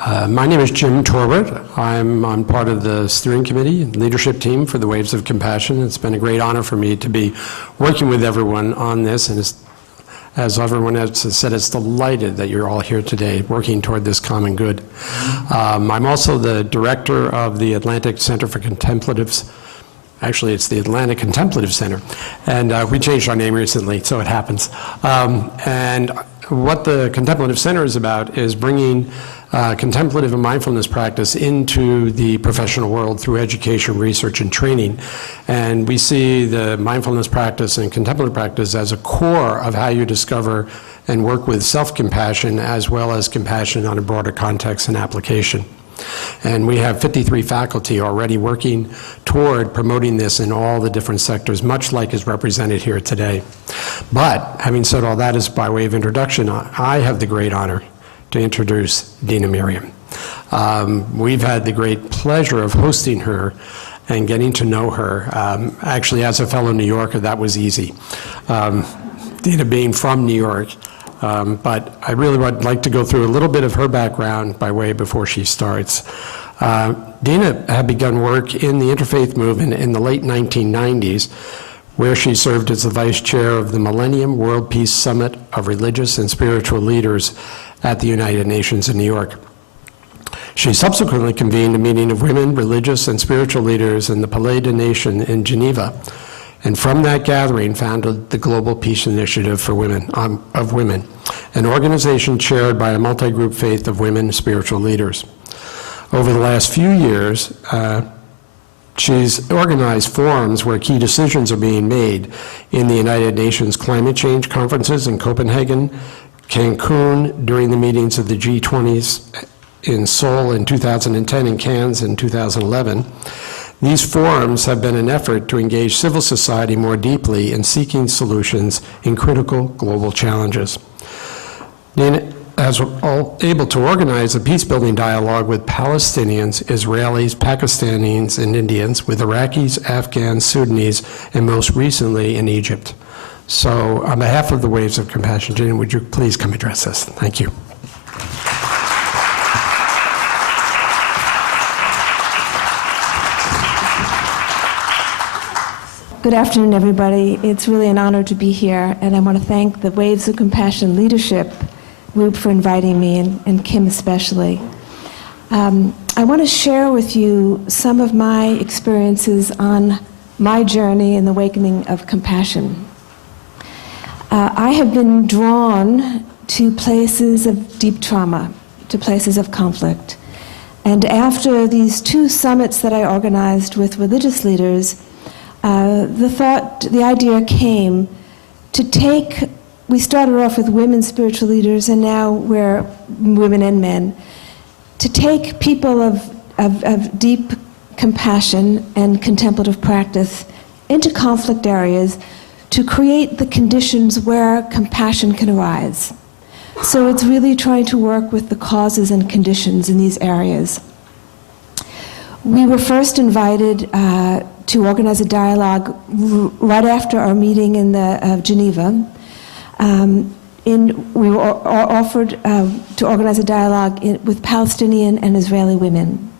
My name is Jim Torbert. I'm part of the steering committee and leadership team for the Waves of Compassion. It's been a great honor for me to be working with everyone on this, and as everyone else has said, it's delighted that you're all here today working toward this common good. I'm also the director of the Atlantic Center for Contemplatives. Actually, it's the Atlantic Contemplative Center, and we changed our name recently, so it happens. And what the Contemplative Center is about is bringing contemplative and mindfulness practice into the professional world through education, research, and training. And we see the mindfulness practice and contemplative practice as a core of how you discover and work with self-compassion as well as compassion on a broader context and application. And we have 53 faculty already working toward promoting this in all the different sectors, much like is represented here today. But having said all that, is by way of introduction, I have the great honor to introduce Dena Merriam. We've had the great pleasure of hosting her and getting to know her. Actually, as a fellow New Yorker, that was easy. Dena being from New York, but I really would like to go through a little bit of her background by way before she starts. Dena had begun work in the interfaith movement in the late 1990s, where she served as the vice chair of the Millennium World Peace Summit of Religious and Spiritual Leaders at the United Nations in New York. She subsequently convened a meeting of women, religious, and spiritual leaders in the Palais des Nations in Geneva, and from that gathering founded the Global Peace Initiative for Women, of Women, an organization chaired by a multi-group faith of women spiritual leaders. Over the last few years, she's organized forums where key decisions are being made in the United Nations climate change conferences in Copenhagen, Cancun during the meetings of the G20s in Seoul in 2010 and Cannes in 2011. These forums have been an effort to engage civil society more deeply in seeking solutions in critical global challenges. Dena is able to organize a peace-building dialogue with Palestinians, Israelis, Pakistanis, and Indians, with Iraqis, Afghans, Sudanese, and most recently in Egypt. So on behalf of the Waves of Compassion, Dena, would you please come address us? Thank you. Good afternoon, everybody. It's really an honor to be here, and I want to thank the Waves of Compassion leadership group for inviting me, and Kim especially. I want to share with you some of my experiences on my journey in the awakening of compassion. I have been drawn to places of deep trauma, to places of conflict. And after these two summits that I organized with religious leaders, the idea came to we started off with women spiritual leaders, and now we're women and men, to take people of deep compassion and contemplative practice into conflict areas to create the conditions where compassion can arise. So it's really trying to work with the causes and conditions in these areas. We were first invited to organize a dialogue right after our meeting in Geneva. We were offered to organize a dialogue with Palestinian and Israeli women.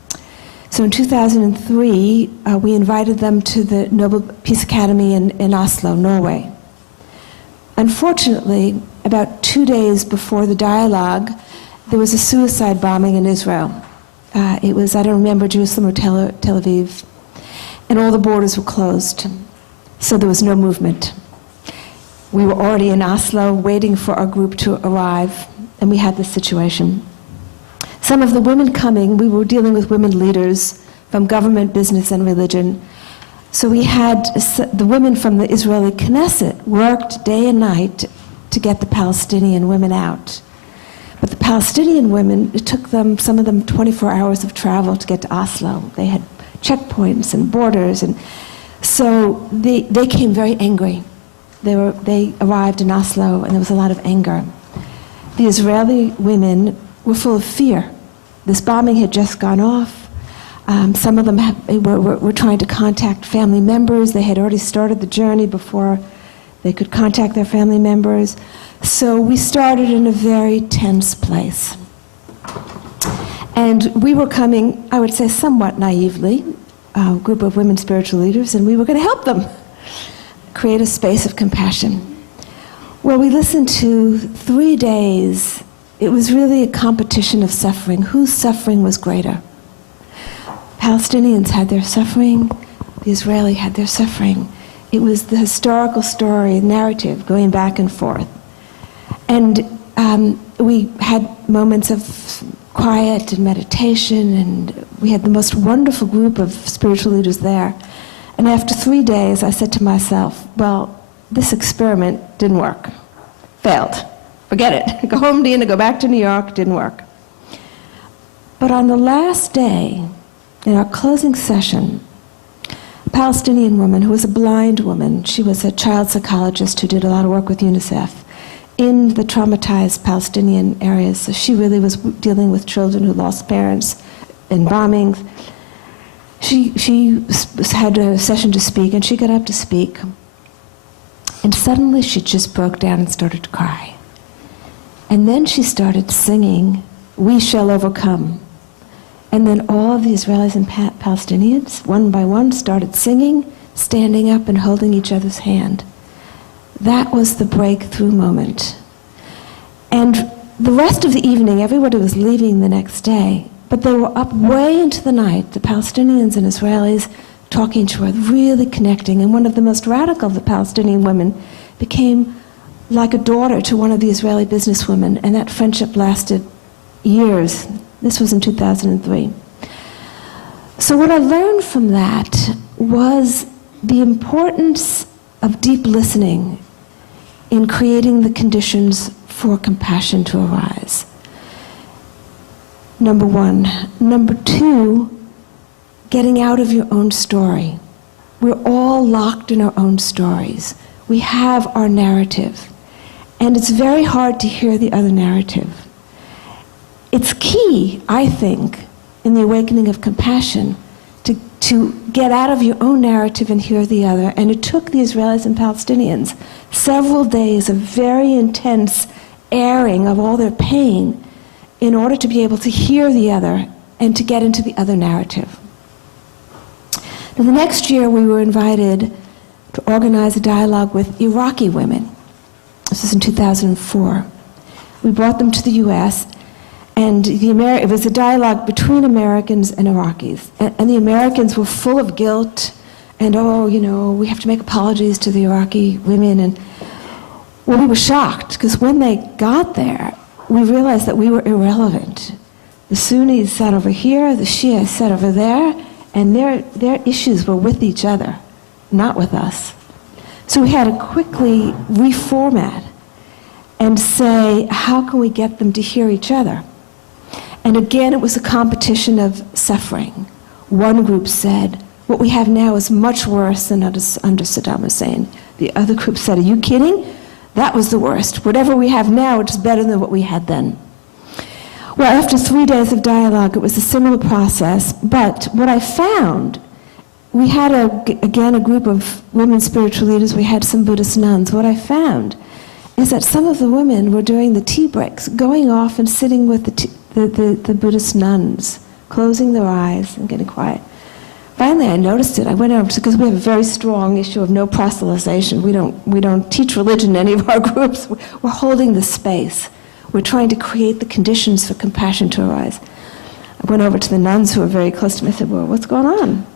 So in 2003, we invited them to the Nobel Peace Academy in Oslo, Norway. Unfortunately, about 2 days before the dialogue, there was a suicide bombing in Israel. It was, I don't remember, Jerusalem or Tel Aviv, and all the borders were closed, so there was no movement. We were already in Oslo waiting for our group to arrive, and we had this situation. Some of the women coming, we were dealing with women leaders from government, business, and religion. So we had the women from the Israeli Knesset worked day and night to get the Palestinian women out. But the Palestinian women, it took them, some of them, 24 hours of travel to get to Oslo. They had checkpoints and borders, and so they came very angry. They arrived in Oslo, and there was a lot of anger. The Israeli women were full of fear. This bombing had just gone off. Some of them were trying to contact family members. They had already started the journey before they could contact their family members. So we started in a very tense place. And we were coming, I would say somewhat naively, a group of women spiritual leaders, and we were going to help them create a space of compassion. Well, we listened to 3 days. It was really a competition of suffering. Whose suffering was greater? Palestinians had their suffering. The Israeli had their suffering. It was the historical story, narrative, going back and forth. And we had moments of quiet and meditation, and we had the most wonderful group of spiritual leaders there. And after 3 days, I said to myself, well, this experiment didn't work. Failed. Forget it. Go home, Dena, go back to New York. Didn't work. But on the last day, in our closing session, a Palestinian woman who was a blind woman, she was a child psychologist who did a lot of work with UNICEF in the traumatized Palestinian areas. So she really was dealing with children who lost parents in bombings. She had a session to speak, and she got up to speak. And suddenly she just broke down and started to cry. And then she started singing, "We Shall Overcome." And then all of the Israelis and Palestinians, one by one, started singing, standing up and holding each other's hand. That was the breakthrough moment. And the rest of the evening, everybody was leaving the next day, but they were up way into the night, the Palestinians and Israelis talking to her, really connecting. And one of the most radical of the Palestinian women became like a daughter to one of the Israeli businesswomen, and that friendship lasted years. This was in 2003. So what I learned from that was the importance of deep listening in creating the conditions for compassion to arise. Number one. Number two, getting out of your own story. We're all locked in our own stories. We have our narrative. And it's very hard to hear the other narrative. It's key, I think, in the awakening of compassion to get out of your own narrative and hear the other. And it took the Israelis and Palestinians several days of very intense airing of all their pain in order to be able to hear the other and to get into the other narrative. Now, the next year we were invited to organize a dialogue with Iraqi women. This was in 2004. We brought them to the U.S., and it was a dialogue between Americans and Iraqis. And the Americans were full of guilt, and, we have to make apologies to the Iraqi women. And well, we were shocked, because when they got there, we realized that we were irrelevant. The Sunnis sat over here, the Shias sat over there, and their issues were with each other, not with us. So we had to quickly reformat and say, how can we get them to hear each other? And again, it was a competition of suffering. One group said, what we have now is much worse than under Saddam Hussein. The other group said, are you kidding? That was the worst. Whatever we have now, it's better than what we had then. Well, after 3 days of dialogue, it was a similar process, but what I found, we had, again, a group of women spiritual leaders, we had some Buddhist nuns. What I found is that some of the women were during the tea breaks, going off and sitting with the Buddhist nuns, closing their eyes and getting quiet. Finally, I noticed it. I went over, because we have a very strong issue of no proselytization. We don't teach religion in any of our groups. We're holding the space. We're trying to create the conditions for compassion to arise. I went over to the nuns who were very close to me. I said, well, what's going on?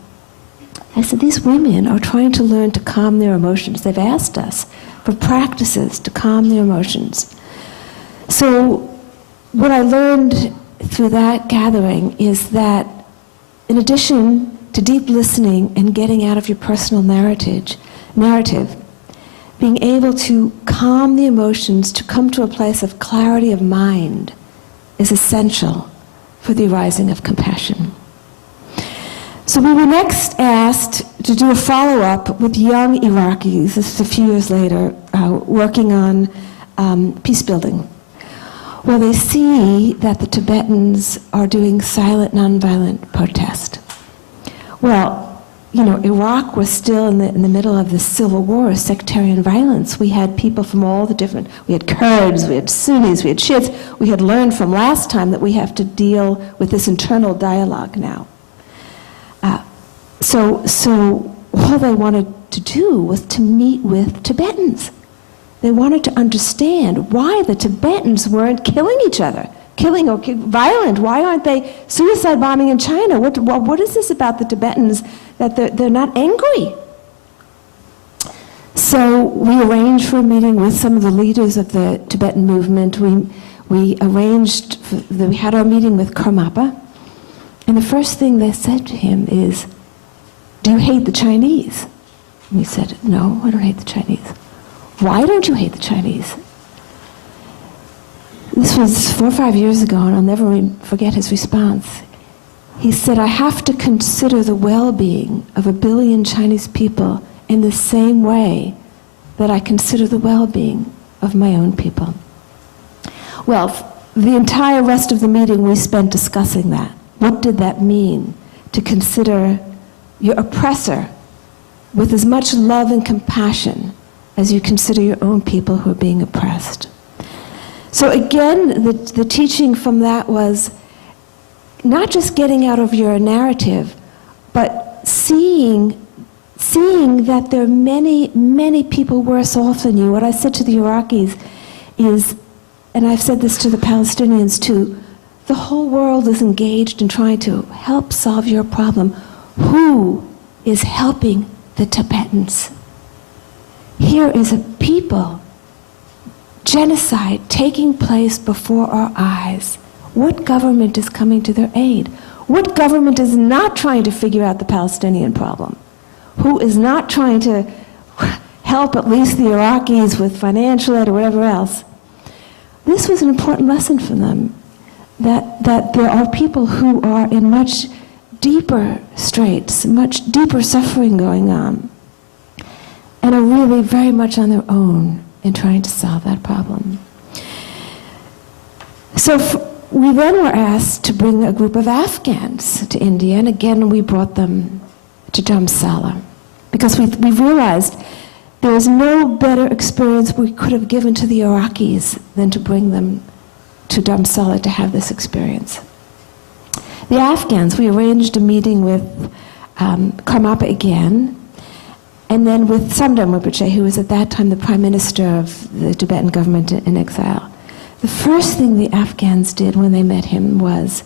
I said, these women are trying to learn to calm their emotions. They've asked us for practices to calm their emotions. So what I learned through that gathering is that in addition to deep listening and getting out of your personal narrative, being able to calm the emotions, to come to a place of clarity of mind, is essential for the arising of compassion. So we were next asked to do a follow-up with young Iraqis, this is a few years later, working on peace building. Well, they see that the Tibetans are doing silent, nonviolent protest. Well, Iraq was still in the middle of the civil war, sectarian violence. We had people from all the different, we had Kurds, we had Sunnis, we had Shiites. We had learned from last time that we have to deal with this internal dialogue now. So all they wanted to do was to meet with Tibetans. They wanted to understand why the Tibetans weren't killing each other, violent. Why aren't they suicide bombing in China? What is this about the Tibetans that they're not angry? So we arranged for a meeting with some of the leaders of the Tibetan movement. We had our meeting with Karmapa, and the first thing they said to him is, "Do you hate the Chinese?" And he said, "No, I don't hate the Chinese." "Why don't you hate the Chinese?" This was 4 or 5 years ago, and I'll never forget his response. He said, "I have to consider the well-being of 1 billion Chinese people in the same way that I consider the well-being of my own people." Well, the entire rest of the meeting we spent discussing that. What did that mean to consider your oppressor with as much love and compassion as you consider your own people who are being oppressed? So again, the teaching from that was not just getting out of your narrative, but seeing that there are many, many people worse off than you. What I said to the Iraqis is, and I've said this to the Palestinians too, the whole world is engaged in trying to help solve your problem. Who is helping the Tibetans? Here is a people, genocide taking place before our eyes. What government is coming to their aid? What government is not trying to figure out the Palestinian problem? Who is not trying to help at least the Iraqis with financial aid or whatever else? This was an important lesson for them, that there are people who are in much deeper straits, much deeper suffering going on, and are really very much on their own in trying to solve that problem. So we then were asked to bring a group of Afghans to India, and again we brought them to Dharamsala, because we realized there was no better experience we could have given to the Iraqis than to bring them to Dharamsala to have this experience. The Afghans, we arranged a meeting with Karmapa again, and then with Samdang Rinpoche, who was at that time the prime minister of the Tibetan government in exile. The first thing the Afghans did when they met him was,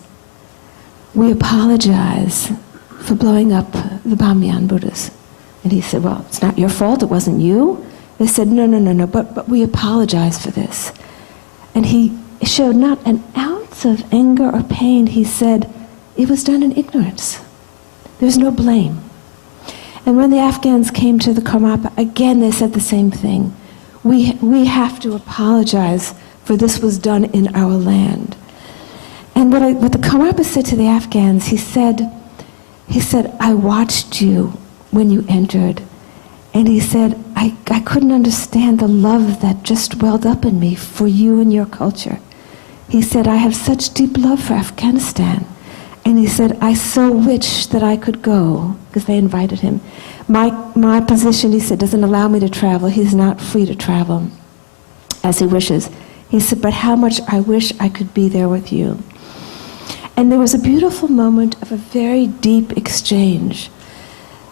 "We apologize for blowing up the Bamyan Buddhas." And he said, "Well, it's not your fault, it wasn't you." They said, No, but we apologize for this. And he showed not an ounce of anger or pain. He said, "It was done in ignorance. There's no blame." And when the Afghans came to the Karmapa, again they said the same thing. We have to apologize for this was done in our land. And what the Karmapa said to the Afghans, he said, "I watched you when you entered." And he said, I couldn't understand the love that just welled up in me for you and your culture. He said, "I have such deep love for Afghanistan." And he said, "I so wish that I could go," because they invited him. My position, he said, doesn't allow me to travel. He's not free to travel as he wishes. He said, "But how much I wish I could be there with you." And there was a beautiful moment of a very deep exchange.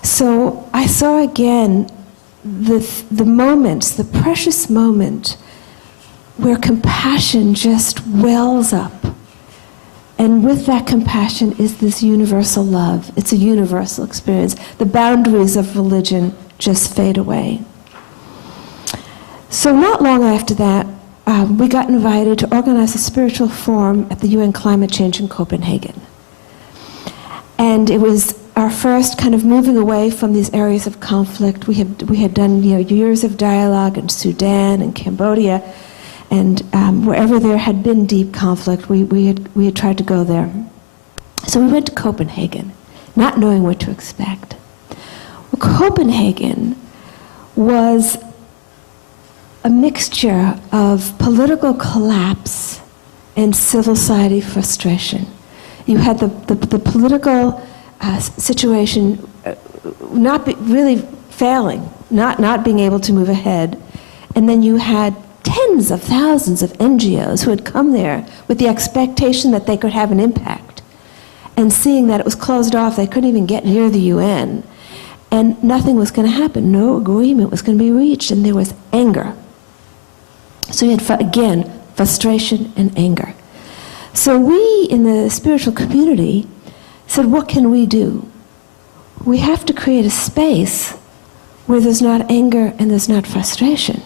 So I saw again the moments, the precious moment where compassion just wells up. And with that compassion is this universal love. It's a universal experience. The boundaries of religion just fade away. So not long after that, we got invited to organize a spiritual forum at the UN Climate Change in Copenhagen. And it was our first kind of moving away from these areas of conflict. We had done years of dialogue in Sudan and Cambodia, and wherever there had been deep conflict, we had tried to go there. So we went to Copenhagen, not knowing what to expect. Well, Copenhagen was a mixture of political collapse and civil society frustration. You had the political situation really failing, not being able to move ahead. And then you had tens of thousands of NGOs who had come there with the expectation that they could have an impact. And seeing that it was closed off, they couldn't even get near the UN. And nothing was going to happen. No agreement was going to be reached. And there was anger. So you had, again, frustration and anger. So we in the spiritual community said, what can we do? We have to create a space where there's not anger and there's not frustration.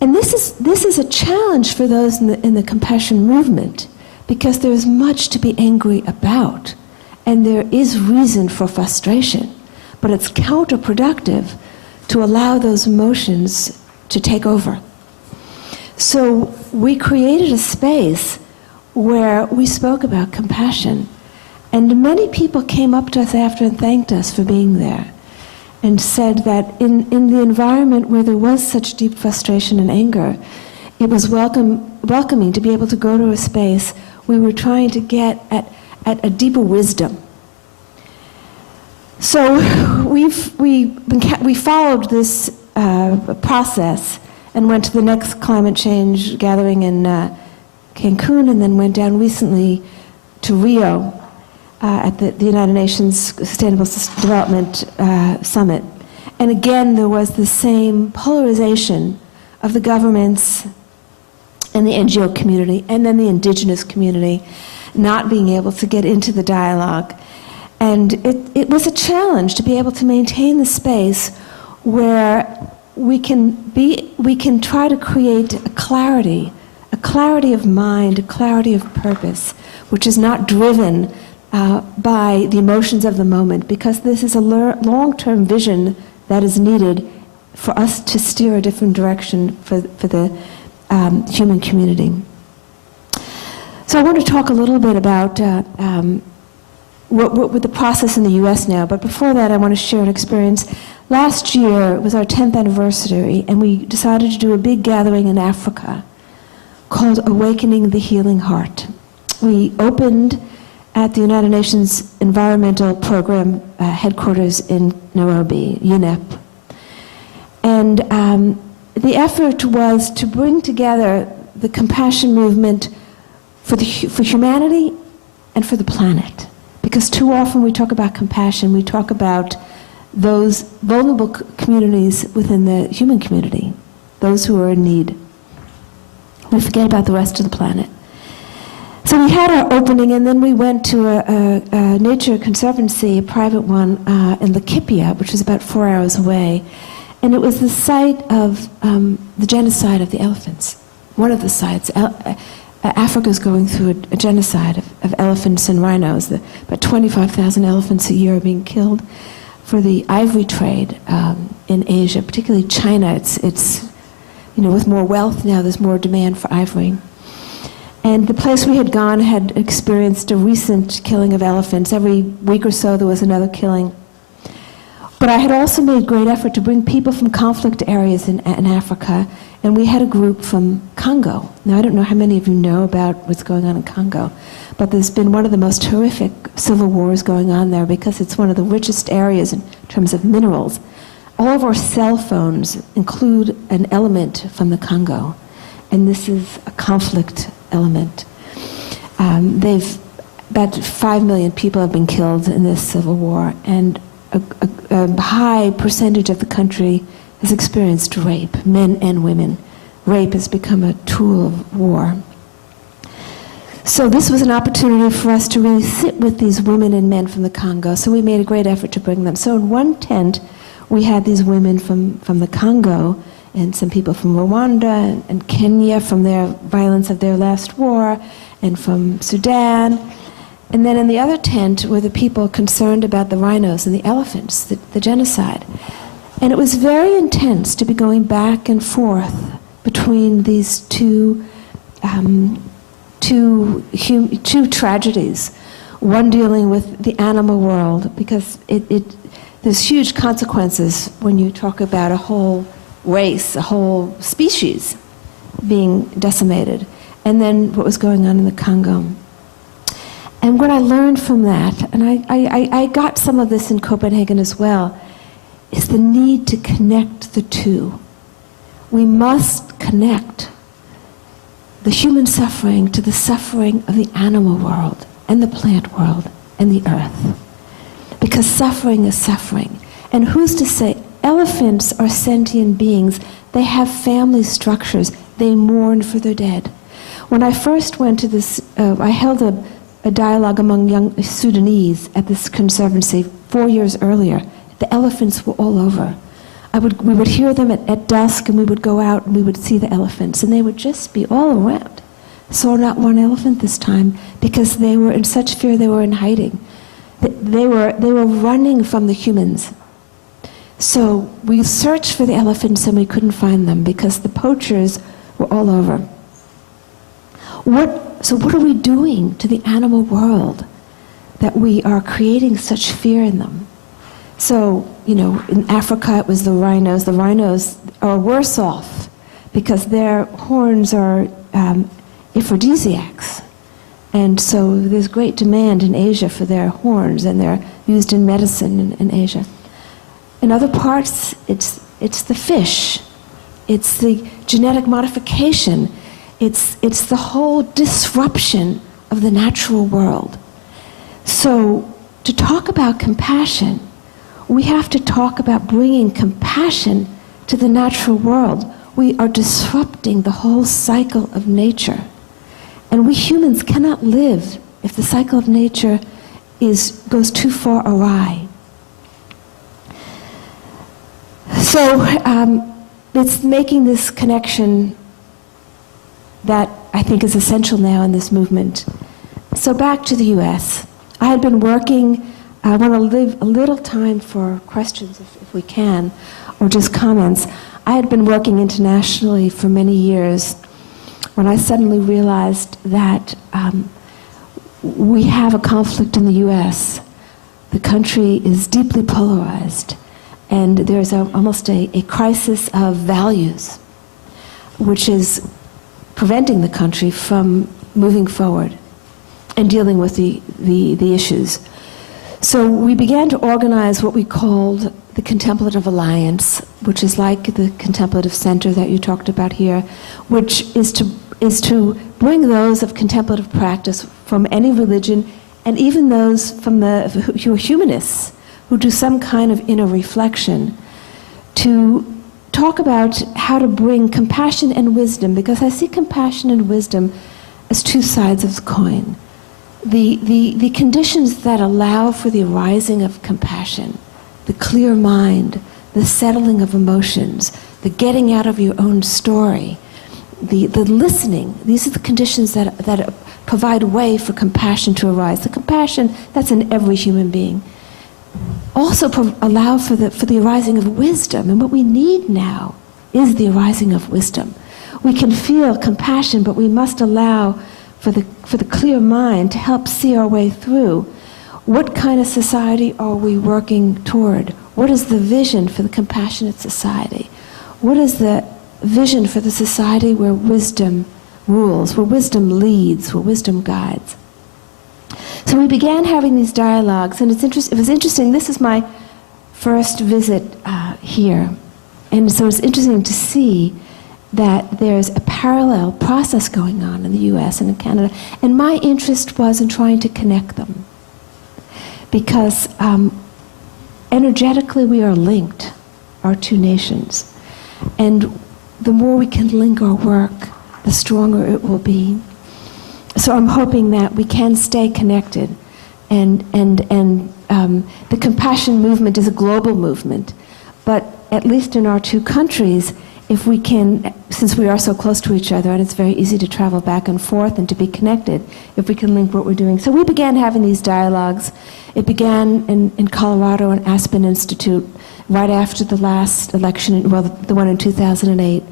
And this is a challenge for those in the compassion movement, because there's much to be angry about, and there is reason for frustration, but it's counterproductive to allow those emotions to take over. So we created a space where we spoke about compassion, and many people came up to us after and thanked us for being there, and said that in the environment where there was such deep frustration and anger, it was welcoming to be able to go to a space we were trying to get at a deeper wisdom. So we followed this process and went to the next climate change gathering in Cancun, and then went down recently to Rio at the United Nations Sustainable Development Summit. And again, there was the same polarization of the governments and the NGO community, and then the indigenous community not being able to get into the dialogue. And it was a challenge to be able to maintain the space where we can try to create a clarity of mind, a clarity of purpose, which is not driven by the emotions of the moment, because this is a long-term vision that is needed for us to steer a different direction for the human community. So I want to talk a little bit about what the process in the U.S. now, but before that I want to share an experience. Last year was our 10th anniversary, and we decided to do a big gathering in Africa called Awakening the Healing Heart. We opened at the United Nations Environmental Program headquarters in Nairobi, UNEP. And the effort was to bring together the compassion movement for humanity and for the planet. Because too often we talk about compassion, we talk about those vulnerable communities within the human community, those who are in need. We forget about the rest of the planet. So we had our opening, and then we went to a nature conservancy, a private one, in Laikipia, which is about 4 hours away. And it was the site of the genocide of the elephants. One of the sites. Africa's going through a genocide of elephants and rhinos. About 25,000 elephants a year are being killed for the ivory trade in Asia, particularly China. It's with more wealth now, there's more demand for ivory. And the place we had gone had experienced a recent killing of elephants. Every week or so there was another killing. But I had also made great effort to bring people from conflict areas in Africa, and we had a group from Congo. Now, I don't know how many of you know about what's going on in Congo, but there's been one of the most horrific civil wars going on there because it's one of the richest areas in terms of minerals. All of our cell phones include an element from the Congo, and this is a conflict element. About 5 million people have been killed in this civil war, and a high percentage of the country has experienced rape, men and women. Rape has become a tool of war. So this was an opportunity for us to really sit with these women and men from the Congo, so we made a great effort to bring them. So in one tent, we had these women from the Congo, and some people from Rwanda and Kenya from their violence of their last war, and from Sudan. And then in the other tent were the people concerned about the rhinos and the elephants, the genocide. And it was very intense to be going back and forth between these two tragedies. One dealing with the animal world, because there's huge consequences when you talk about a whole race, a whole species being decimated. And then what was going on in the Congo. And what I learned from that, and I got some of this in Copenhagen as well, is the need to connect the two. We must connect the human suffering to the suffering of the animal world and the plant world and the earth. Because suffering is suffering. And who's to say? Elephants are sentient beings. They have family structures. They mourn for their dead. When I first went to this, I held a dialogue among young Sudanese at this conservancy 4 years earlier. The elephants were all over. We would hear them at dusk, and we would go out and we would see the elephants, and they would just be all around. Saw not one elephant this time because they were in such fear. They were in hiding. They were running from the humans. So we searched for the elephants and we couldn't find them because the poachers were all over. So what are we doing to the animal world that we are creating such fear in them? So, in Africa it was the rhinos. The rhinos are worse off because their horns are aphrodisiacs. And so there's great demand in Asia for their horns, and they're used in medicine in Asia. In other parts, it's the fish. It's the genetic modification. It's the whole disruption of the natural world. So to talk about compassion, we have to talk about bringing compassion to the natural world. We are disrupting the whole cycle of nature. And we humans cannot live if the cycle of nature goes too far awry. So it's making this connection that I think is essential now in this movement. So back to the US. I had been working, I want to leave a little time for questions if we can, or just comments. I had been working internationally for many years when I suddenly realized that we have a conflict in the US. The country is deeply polarized, and there's almost a crisis of values, which is preventing the country from moving forward and dealing with the issues. So we began to organize what we called the Contemplative Alliance, which is like the Contemplative Center that you talked about here, which is to bring those of contemplative practice from any religion, and even those who are humanists, who do some kind of inner reflection, to talk about how to bring compassion and wisdom, because I see compassion and wisdom as two sides of the coin. The conditions that allow for the arising of compassion, the clear mind, the settling of emotions, the getting out of your own story, the listening, these are the conditions that provide way for compassion to arise. The compassion that's in every human being. Also allow for the arising of wisdom, and what we need now is the arising of wisdom. We can feel compassion, but we must allow for the clear mind to help see our way through. What kind of society are we working toward? What is the vision for the compassionate society? What is the vision for the society where wisdom rules, where wisdom leads, where wisdom guides? So we began having these dialogues, and it was interesting. This is my first visit here, and so it's interesting to see that there's a parallel process going on in the US and in Canada, and my interest was in trying to connect them, because energetically we are linked, our two nations, and the more we can link our work, the stronger it will be. So I'm hoping that we can stay connected, and the compassion movement is a global movement, but at least in our two countries, if we can, since we are so close to each other and it's very easy to travel back and forth and to be connected, if we can link what we're doing. So we began having these dialogues. It began in Colorado and Aspen Institute right after the last election, well, the one in 2008,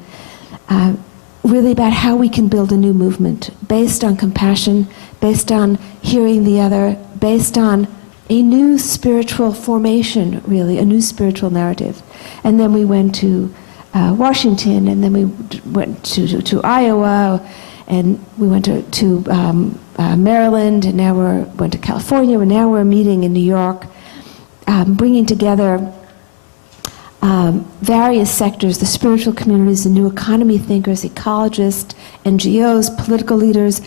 really about how we can build a new movement based on compassion, based on hearing the other, based on a new spiritual formation, really, a new spiritual narrative. And then we went to Washington, and then we went to Iowa, and we went to Maryland, and now went to California, and now we're meeting in New York, bringing together various sectors, the spiritual communities, the new economy thinkers, ecologists, NGOs, political leaders,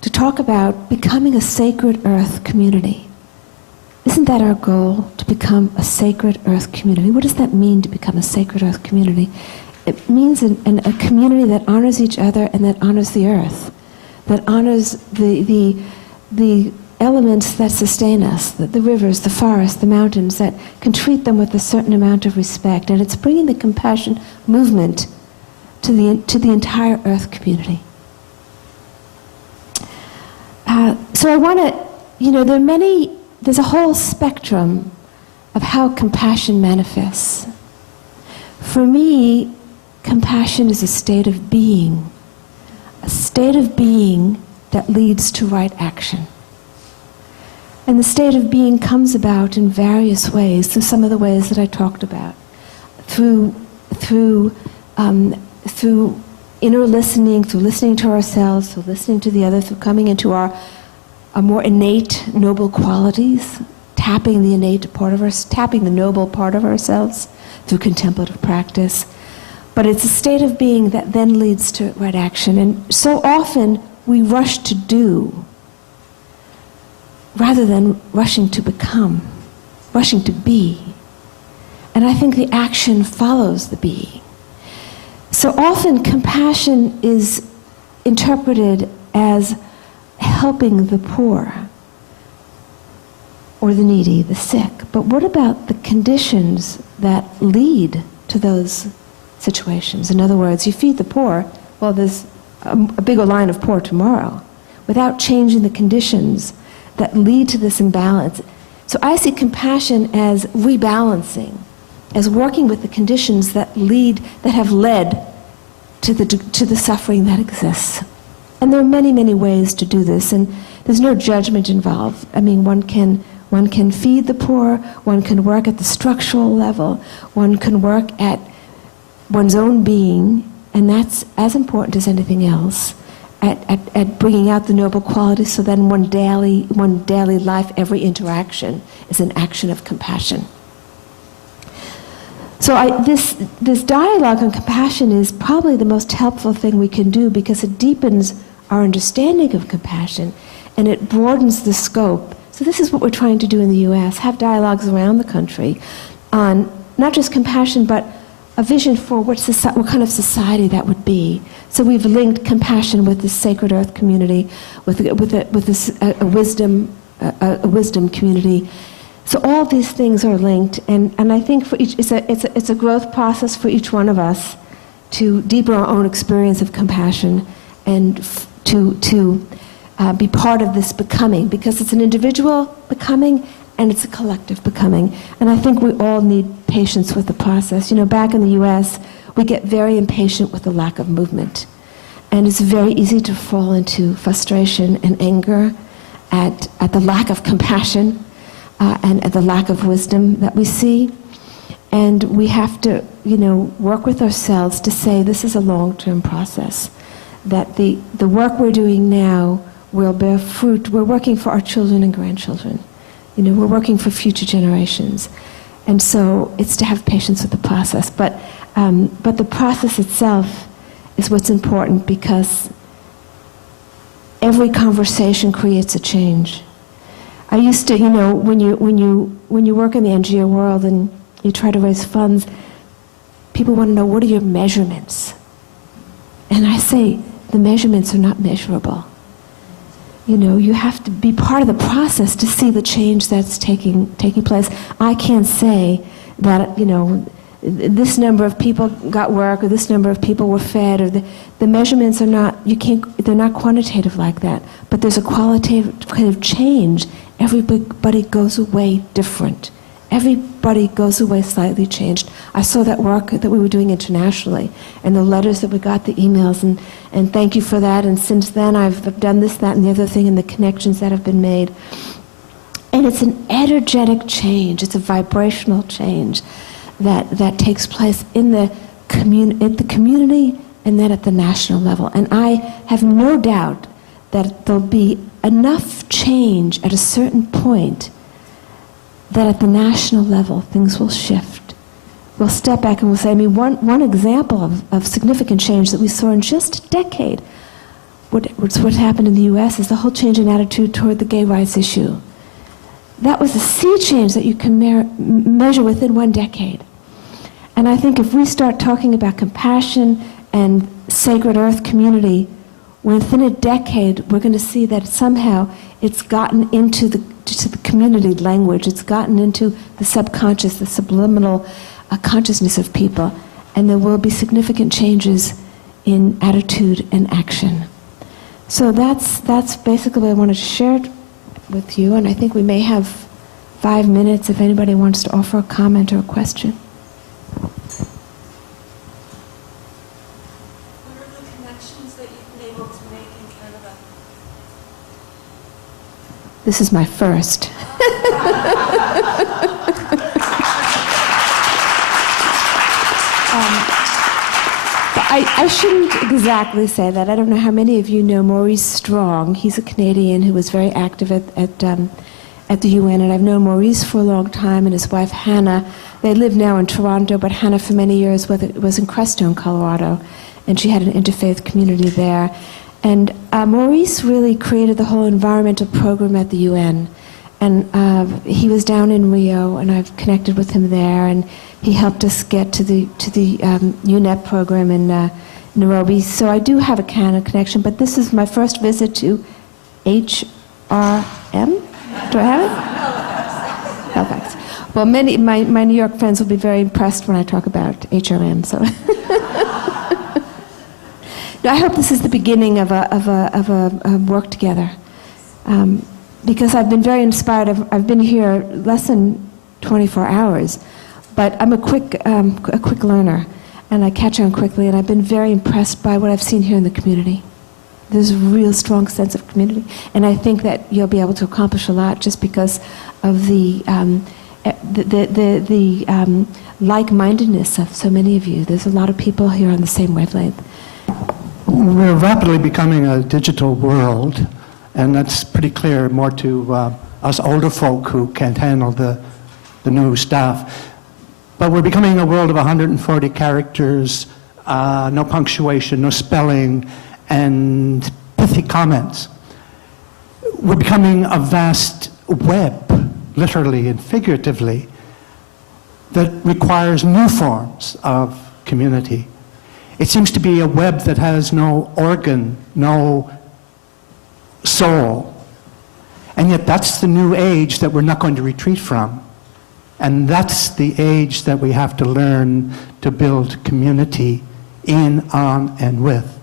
to talk about becoming a sacred earth community. Isn't that our goal, to become a sacred earth community? What does that mean, to become a sacred earth community? It means a community that honors each other and that honors the earth, that honors the elements that sustain us, the rivers, the forests, the mountains, that can treat them with a certain amount of respect. And it's bringing the compassion movement to the entire earth community. So I want to, there's a whole spectrum of how compassion manifests. For me, compassion is a state of being that leads to right action. And the state of being comes about in various ways, through some of the ways that I talked about, through inner listening, through listening to ourselves, through listening to the other, through coming into our more innate, noble qualities, tapping the innate part of us, tapping the noble part of ourselves through contemplative practice. But it's a state of being that then leads to right action. And so often we rush to do rather than rushing to become, rushing to be. And I think the action follows the being. So often compassion is interpreted as helping the poor or the needy, the sick. But what about the conditions that lead to those situations? In other words, you feed the poor, well, there's a bigger line of poor tomorrow, without changing the conditions that lead to this imbalance. So I see compassion as rebalancing, as working with the conditions that have led to the suffering that exists. And there are many, many ways to do this, and there's no judgment involved. I mean, one can feed the poor, one can work at the structural level, one can work at one's own being, and that's as important as anything else, at bringing out the noble qualities, so then one daily life, every interaction is an action of compassion. So this dialogue on compassion is probably the most helpful thing we can do, because it deepens our understanding of compassion and it broadens the scope. So this is what we're trying to do in the U.S., have dialogues around the country on not just compassion, but a vision for what kind of society that would be. So we've linked compassion with the sacred earth community, with a wisdom community. So all these things are linked, and I think for each, it's a growth process for each one of us to deepen our own experience of compassion and to be part of this becoming, because it's an individual becoming and it's a collective becoming. And I think we all need patience with the process. You know, back in the U.S., we get very impatient with the lack of movement. And it's very easy to fall into frustration and anger at the lack of compassion and at the lack of wisdom that we see. And we have to, work with ourselves to say this is a long-term process, that the work we're doing now will bear fruit. We're working for our children and grandchildren. We're working for future generations. And so it's to have patience with the process. But the process itself is what's important, because every conversation creates a change. I used to, when you work in the NGO world and you try to raise funds, people want to know, what are your measurements? And I say, the measurements are not measurable. You have to be part of the process to see the change that's taking place. I can't say that, this number of people got work, or this number of people were fed, or the measurements are not, they're not quantitative like that. But there's a qualitative kind of change. Everybody goes away different. Everybody goes away slightly changed. I saw that work that we were doing internationally, and the letters that we got, the emails, and thank you for that. And since then, I've done this, that, and the other thing, and the connections that have been made. And it's an energetic change. It's a vibrational change that takes place in the community and then at the national level. And I have no doubt that there'll be enough change at a certain point that at the national level things will shift. We'll step back and we'll say, I mean, one example of significant change that we saw in just a decade, what happened in the US is the whole change in attitude toward the gay rights issue. That was a sea change that you can measure within 1 decade. And I think if we start talking about compassion and sacred earth community, within a decade, we're going to see that somehow it's gotten into the community language. It's gotten into the subconscious, the subliminal consciousness of people. And there will be significant changes in attitude and action. So that's basically what I wanted to share with you. And I think we may have 5 minutes if anybody wants to offer a comment or a question. This is my first. I shouldn't exactly say that. I don't know how many of you know Maurice Strong. He's a Canadian who was very active at the UN, and I've known Maurice for a long time, and his wife Hannah. They live now in Toronto, but Hannah for many years was in Crestone, Colorado, and she had an interfaith community there. And Maurice really created the whole environmental program at the UN. And he was down in Rio, and I've connected with him there, and he helped us get to the UNEP program in Nairobi. So I do have a connection, but this is my first visit to HRM. Do I have it? Halifax. Well, my New York friends will be very impressed when I talk about HRM. So. I hope this is the beginning of a work together, because I've been very inspired. I've been here less than 24 hours, but I'm a quick learner, and I catch on quickly. And I've been very impressed by what I've seen here in the community. There's a real strong sense of community, and I think that you'll be able to accomplish a lot just because of the like-mindedness of so many of you. There's a lot of people here on the same wavelength. We're rapidly becoming a digital world, and that's pretty clear more to us older folk who can't handle the new stuff. But we're becoming a world of 140 characters, no punctuation, no spelling, and pithy comments. We're becoming a vast web, literally and figuratively, that requires new forms of community. It seems to be a web that has no organ, no soul. And yet that's the new age that we're not going to retreat from. And that's the age that we have to learn to build community in, on, and with.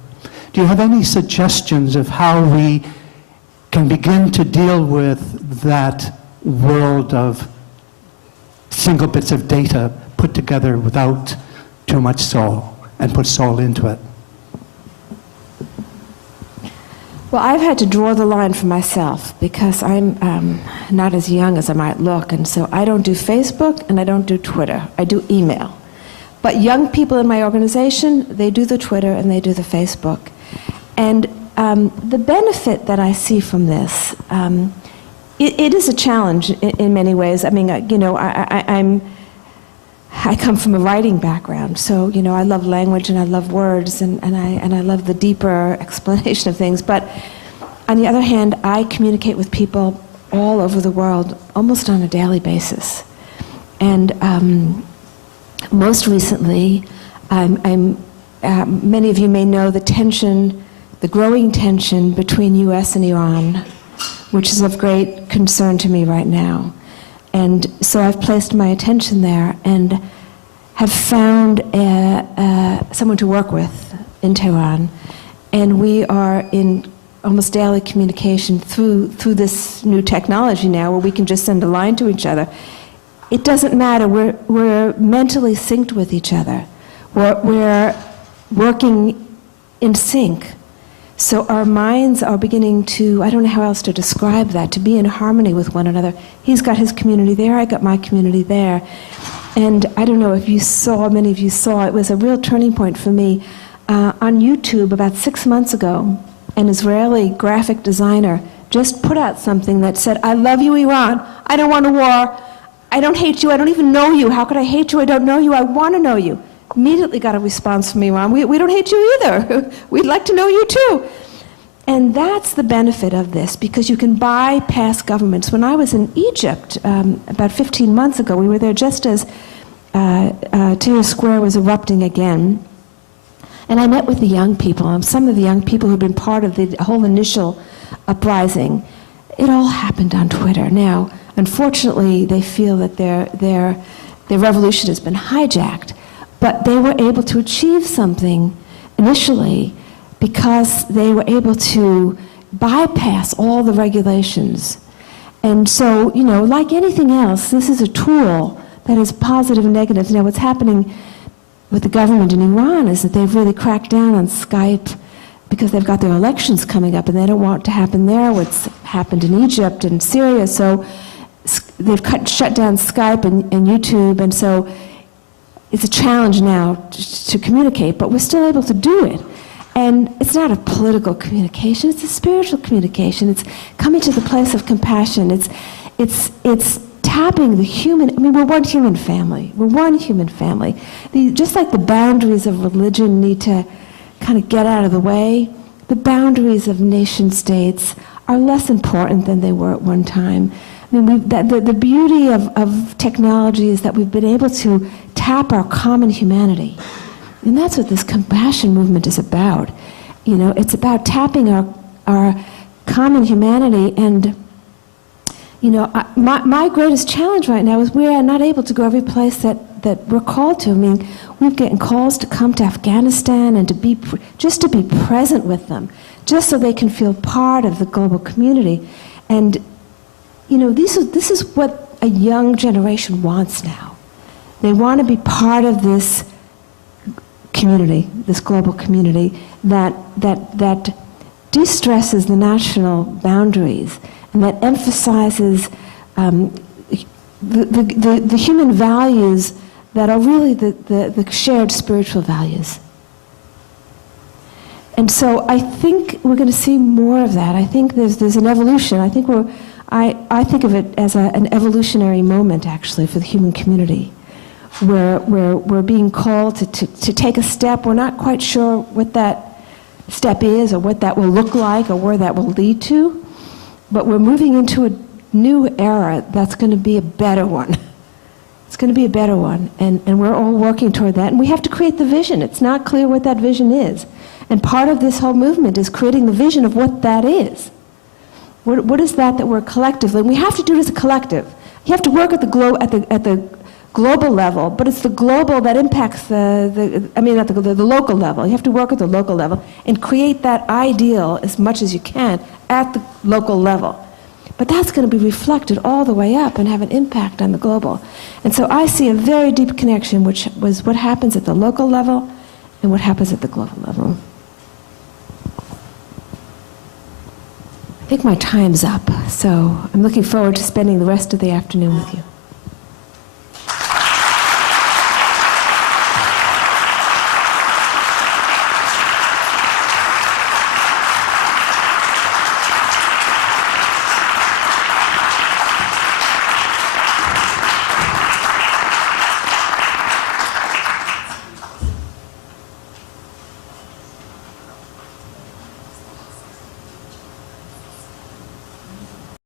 Do you have any suggestions of how we can begin to deal with that world of single bits of data put together without too much soul? And put soul into it? Well, I've had to draw the line for myself because I'm not as young as I might look, and so I don't do Facebook and I don't do Twitter. I do email. But young people in my organization, they do the Twitter and they do the Facebook. And the benefit that I see from this, it is a challenge in many ways. I mean, you know, I come from a writing background, so you know I love language and I love words and I love the deeper explanation of things. But on the other hand, I communicate with people all over the world almost on a daily basis. And most recently, many of you may know the growing tension between U.S. and Iran, which is of great concern to me right now. And so I've placed my attention there and have found someone to work with in Tehran. And we are in almost daily communication through this new technology now where we can just send a line to each other. It doesn't matter. We're mentally synced with each other. We're working in sync. So our minds are beginning to, I don't know how else to describe that, to be in harmony with one another. He's got his community there, I got my community there. And I don't know if you saw, many of you saw, it was a real turning point for me. on YouTube about 6 months ago, an Israeli graphic designer just put out something that said, "I love you, Iran. I don't want a war. I don't hate you. I don't even know you. How could I hate you? I don't know you. I want to know you." Immediately got a response from Iran. We don't hate you either. We'd like to know you too. And that's the benefit of this, because you can bypass governments. When I was in Egypt about 15 months ago, we were there just as Tahrir Square was erupting again. And I met with the young people, some of the young people who'd been part of the whole initial uprising. It all happened on Twitter. Now, unfortunately, they feel that their revolution has been hijacked, but they were able to achieve something initially because they were able to bypass all the regulations. And so, you know, like anything else, this is a tool that has positive and negatives. Now, what's happening with the government in Iran is that they've really cracked down on Skype because they've got their elections coming up and they don't want it to happen there, what's happened in Egypt and Syria. So they've shut down Skype and YouTube, and so it's a challenge now to communicate, but we're still able to do it. And it's not a political communication, it's a spiritual communication. It's coming to the place of compassion. It's tapping the human, I mean, we're one human family. We're one human family. Just like the boundaries of religion need to kind of get out of the way, the boundaries of nation states are less important than they were at one time. I mean, the beauty of technology is that we've been able to tap our common humanity. And that's what this compassion movement is about. You know, it's about tapping our common humanity. And, you know, my greatest challenge right now is we are not able to go every place that we're called to. I mean, we're getting calls to come to Afghanistan and just to be present with them, just so they can feel part of the global community. And, you know, this is what a young generation wants now. They want to be part of this community, this global community that de-stresses the national boundaries and that emphasizes the human values that are really the shared spiritual values. And so I think we're going to see more of that. I think there's an evolution. I think I think of it as an evolutionary moment, actually, for the human community, where we're being called to take a step. We're not quite sure what that step is or what that will look like or where that will lead to, but we're moving into a new era that's going to be a better one. It's going to be a better one, and we're all working toward that, and we have to create the vision. It's not clear what that vision is, and part of this whole movement is creating the vision of what that is. What is that we're collectively, and we have to do it as a collective. You have to work at the global level, but it's the global that impacts the local level. You have to work at the local level and create that ideal as much as you can at the local level. But that's going to be reflected all the way up and have an impact on the global. And so I see a very deep connection, which was what happens at the local level and what happens at the global level. I think my time's up, so I'm looking forward to spending the rest of the afternoon with you.